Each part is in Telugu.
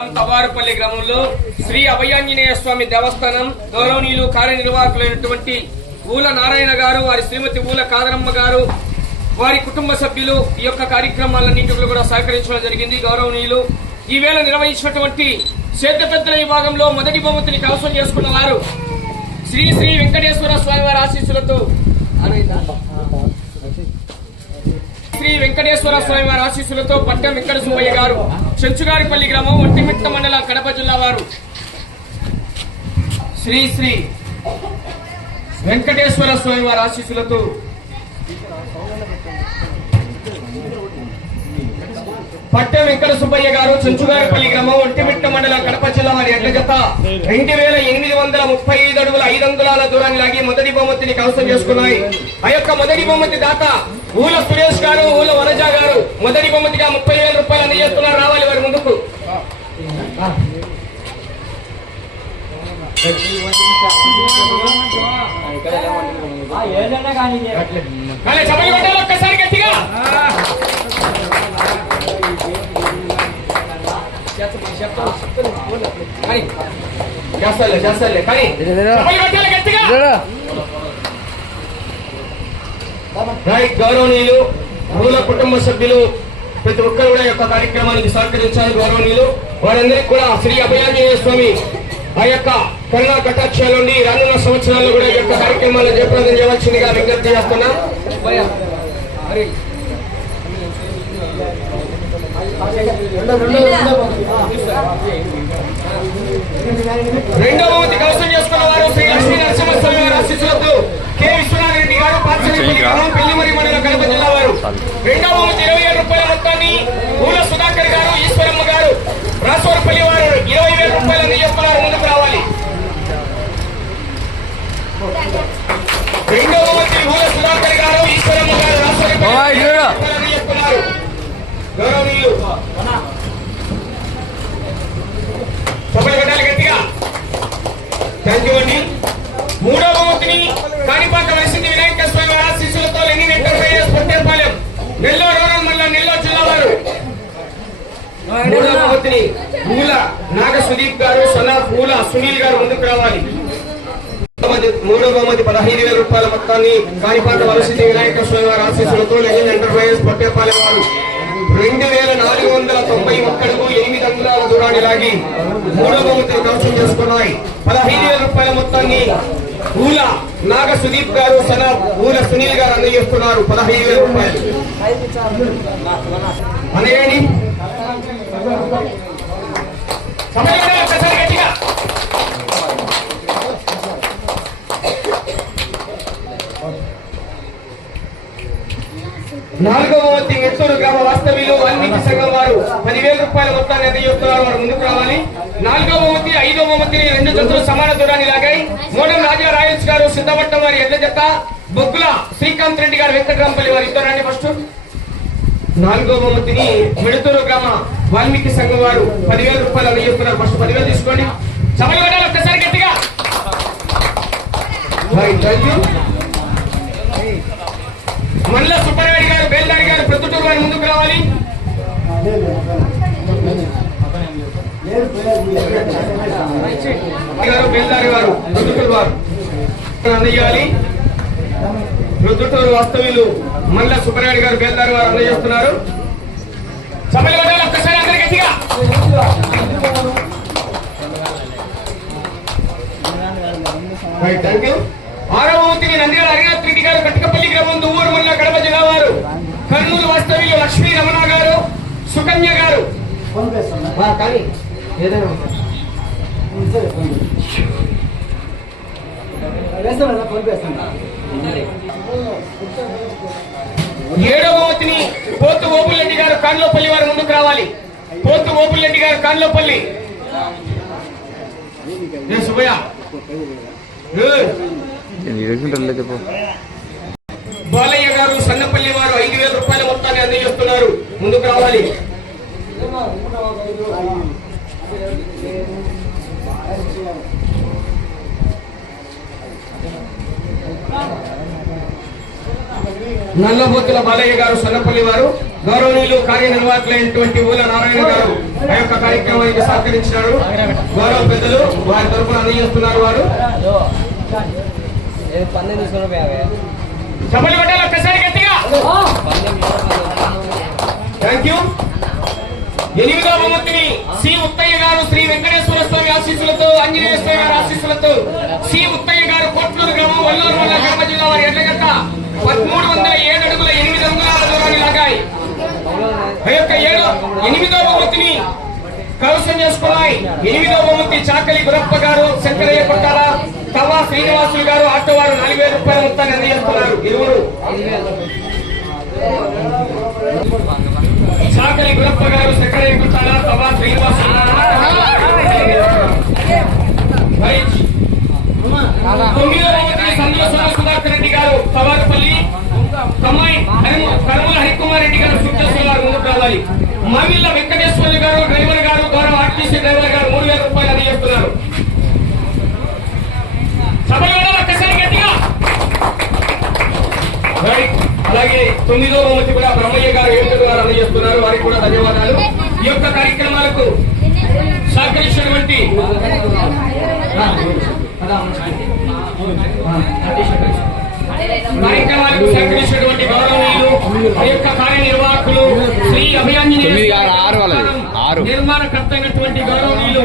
తవారుపల్లి గ్రామంలో శ్రీ అభయాంజనేయ స్వామి దేవస్థానం గౌరవనీయులు కార్యనిర్వాహకులైనటువంటి ఊల నారాయణ గారు, వారి శ్రీమతి ఊల కాదరమ్మ గారు, వారి కుటుంబ సభ్యులు ఈ యొక్క కార్యక్రమాలన్నింటిలో కూడా సహకరించడం జరిగింది. గౌరవనీయులు ఈవేళ నిర్వహించినటువంటి సేద్య పెద్దల విభాగంలో మొదటి బహుమతిని కైవసం చేసుకున్న వారు శ్రీ శ్రీ వెంకటేశ్వర స్వామి వారి ఆశీస్సులతో పట్టం వెంకట సుబ్బయ్య గారు, చెంచుగారిపల్లి గ్రామం, ఒంటిమిట్ట మండలం, కడప జిల్లా వారు శ్రీ శ్రీ వెంకటేశ్వర స్వామి వారి ఆశీస్సులతో పట్టం వెంకట సుబ్బయ్య గారు, చెంచుగారిపల్లి గ్రామం, ఒంటిమిట్ట మండలం, కడప జిల్లా వారి ఎడ్ల జత 2835 అడుగుల 5 అంగుళాల దూరాన్ని లాగి మొదటి బహుమతిని కైవసం చేసుకున్నాయి. ఆ యొక్క మొదటి బహుమతి దాత ఊల సురేష్ గారు, ఊల వనజ గారు మొదటి బహుమతిగా 30,000 రూపాయలు అందజేస్తున్నారు. రావాలి వారి ముందుకు. ఒక్కసారి గట్టిగా చేస్తాలే కానీ గట్టిగా. గౌరవనీయులు ఊల కుటుంబ సభ్యులు ప్రతి ఒక్కరు కూడా యొక్క కార్యక్రమానికి సహకరించారు. గౌరవనీయులు వారందరికీ కూడా శ్రీ అభయాంజనేయ స్వామి ఆ యొక్క కరుణా కటాక్షాల నుండి రానున్న సంవత్సరాల్లో కూడా ఈ యొక్క కార్యక్రమాలు జయప్రదం చేయవలసిందిగా విజ్ఞప్తి చేస్తున్నా. రెండో బహుమతి కైవసం చేసుకున్న వారు శ్రీ లక్ష్మీ నరసింహస్వామి వారి ఆశీస్సులతో కె విశ్వనాథ రెడ్డి గారు, పార్చనపల్లి గ్రామం, పెళ్లిమరి మండలం, కడప జిల్లా వారు. రెండో బహుమతి 20,000 రూపాయల మొత్తాన్ని ఊల సుధాకర్ గారు, ఈశ్వరమ్మ గారు, రాసోరపల్లి వారు 20,000 రూపాయలు అందజేస్తున్నారు. ముందుకు రావాలి. రెండో బహుమతి ఊల సుధాకర్ గారు, ఈశ్వరమ్మ గారు, రాసోరపల్లి అందజేస్తున్నారు. గౌరవనీయులు సభలు పెట్టాలి గట్టిగా. థ్యాంక్ యూ అండి. మూడో బహుమతిని కాణిపాక వలసింది వినాయక స్వామి ఆశీస్సులతో లెని వెంకటేశ్వర పొట్టేపాలెం, నెల్లూరు రూరల్ మండలం, నెల్లూరు జిల్లా వారు. మూడో బహుమతిని ఊల నాగ సుదీప్ గారు, సనాఫ్ ఊల సునీల్ గారు ముందుకు రావాలి. మూడో బహుమతి 15,000 రూపాయల మొత్తాన్ని కాణిపాక వలసింది వినాయక స్వామి వారి ఆశీస్సులతో లెని ఎంటర్ప్రైజెస్ పొట్టేపాలెం వారు 2,491 అడుగు 8 అంగుళాల దూరాన్ని లాగి మూడో బహుమతిని కైవసం చేసుకున్నాయి. 15,000 రూపాయల మొత్తాన్ని ఊల నాగ సుదీప్ గారు, సనాఫ్ ఊల సునీల్ గారు అందజేస్తున్నారు. 15,000 రూపాయలు అనేయండి. గట్టిగా. నాలుగో బహుమతి మెత్తూరు గ్రామ వాస్తవ్యులు వాల్మీకి సంఘం వారు 10,000 రూపాయల మొత్తాన్ని అందజేస్తున్నారు. వారు ముందుకు రావాలి. నాలుగో బహుమతి, ఐదో బహుమతిని 2 జతలు సమాన దూరాన్ని లాగాయి. మోడం రాజా రాయల్స్ గారు, సిద్ధపట్నం వారి ఎడ్ల జత, బొగ్గుల శ్రీకాంత్ రెడ్డి గారు, వెంకటరాంపల్లి వారు ఇద్దరు రండి ఫస్ట్. నాలుగో బహుమతిని మెడతూరు గ్రామ వాల్మీకి సంఘం వారు 10,000 రూపాయలు అందజేస్తున్నారు. ఫస్ట్ 10,000 తీసుకోండి. సభలు పెట్టాలి ఒక్కసారి గట్టిగా. Thank you. మండల సుబ్బారెడ్డి గారు, బేల్దారి గారు, ప్రొద్దుటూరు వారి ముందుకు రావాలి. బేల్దారి వారు, ప్రొద్దుటూరు వారు అందజేయాలి. ప్రొద్దుటూరు వాస్తవ్యులు మండల సుబ్బారెడ్డి గారు, బేల్దారి వారు అందజేస్తున్నారు. సభలు పెట్టాలి ఒక్కసారి అందరి గట్టిగా. Thank you. ఆరో బహుమతిని నందిగాల హరినాథ్ రెడ్డి గారు, కట్టకపల్లి గ్రామం, దువ్వూరు మండలం, కడప జిల్లా వారు. కర్నూలు వాస్తవ్యులు లక్ష్మీ రమణ గారు, సుకన్య గారు. కానీ ఏదైనా ఏడో బహుమతిని పోతు ఓపులరెడ్డి గారు, కాన్లోపల్లి వారు ముందుకు రావాలి. పోతు ఓపులరెడ్డి గారు, కాన్లోపల్లి. సుబ్బయ్య బాలయ్య గారు, సన్నపల్లి వారు 5,000 రూపాయల మొత్తాన్ని అందజేస్తున్నారు. ముందుకు రావాలి. నల్లబోతుల బాలయ్య గారు, సన్నపల్లి వారు గౌరవనీయులు కార్యనిర్వాహకులైనటువంటి ఊల నారాయణ గారు ఆ యొక్క కార్యక్రమానికి సహకరించినారు. గౌరవ పెద్దలు వారి తరఫున అందజేస్తున్నారు. వారు చెప్పలు కొట్టాలి ఒక్కసారి గట్టిగా. Thank you. 8వ బహుమతిని సి ఉత్తయ్య గారు శ్రీ వెంకటేశ్వర స్వామి ఆశీస్సులతో, ఆంజనేయ స్వామి గారి ఆశీస్సులతో సి ఉత్తయ్య గారు కోట్లూరు గ్రామం, వల్లూరు మండలం, కడప జిల్లా వారి ఎడ్లగట్ట 1307 అడుగుల 8 అంగుళాల దూరాన్ని లాగాయి. ఆ యొక్క 8వ బహుమతిని కైవసం చేసుకున్నాయి. 8వ బహుమతి చాకలి గురప్ప గారు, శంకరయ్య కొట్టాల, తవా శ్రీనివాసులు గారు ఆటోవారు 4000 రూపాయల మొత్తాన్ని అందజేస్తున్నారు. ఇరువురు చాకలి గురప్ప గారు, శంకరయ్య కొట్టాల, తవా శ్రీనివాసులు గారు. 9వ బహుమతిని సంతోష సుధాకర్ రెడ్డి గారు, తవారుపల్లి, కరువుల హరికుమార్ రెడ్డి గారు, సుఖేశ్వర గారు ముందుకు రావాలి. మామిళ్ళ వెంకటేశ్వర్లు గారు, డ్రైవర్ గారు, గౌరవ ఆర్టీసీ డ్రైవర్ గారు 3000 రూపాయలు అందజేస్తున్నారు. సభలు ఒక్కసారి గట్టిగా. అలాగే 9వ బహుమతి కూడా బ్రహ్మయ్య గారు 7 గారు అందజేస్తున్నారు. వారికి కూడా ధన్యవాదాలు. ఈ యొక్క కార్యక్రమాలకు సహకరించినటువంటి కార్యక్రమాలకు సహకరించినటువంటి గౌరవనీయులు ఆ యొక్క కార్యనిర్వాహకులు శ్రీ అభియాంజనేయ నిర్మాణకర్త అయినటువంటి గౌరవనీయులు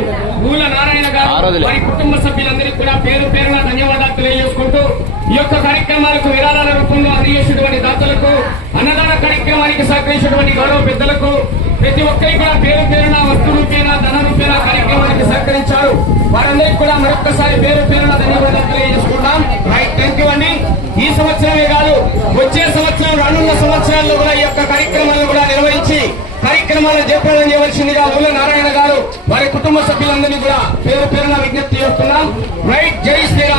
ఊల నారాయణ గారు, వారి కుటుంబ సభ్యులందరికీ కూడా పేరు పేరున ధన్యవాదాలు తెలియజేసుకుంటూ ఈ యొక్క కార్యక్రమాలకు విరాళాల రూపంలో అందజేసినటువంటి దాతలకు, అన్నదాన కార్యక్రమానికి సహకరించినటువంటి గౌరవ పెద్దలకు, ప్రతి ఒక్కరికి కూడా పేరు పేరున వస్తు రూపేణ, ధన రూపేణ కార్యక్రమానికి సహకరించారు. వారందరికీ కూడా మరొక్కసారి పేరు పేరున ధన్యవాదాలు తెలియజేసుకుంటాం. రైట్, థ్యాంక్ యూ అండి. ఈ సంవత్సరమే కాదు, వచ్చే సంవత్సరం, రానున్న సంవత్సరాల్లో కూడా ఈ యొక్క కార్యక్రమాలను కూడా నిర్వహించి కార్యక్రమాలను జయప్రదం చేయవలసిందిగా ఊల నారాయణ గారు, వారి కుటుంబ సభ్యులందరినీ కూడా పేరు పేరున విజ్ఞప్తి చేస్తున్నాం. రైట్, జై శ్రీరామ్.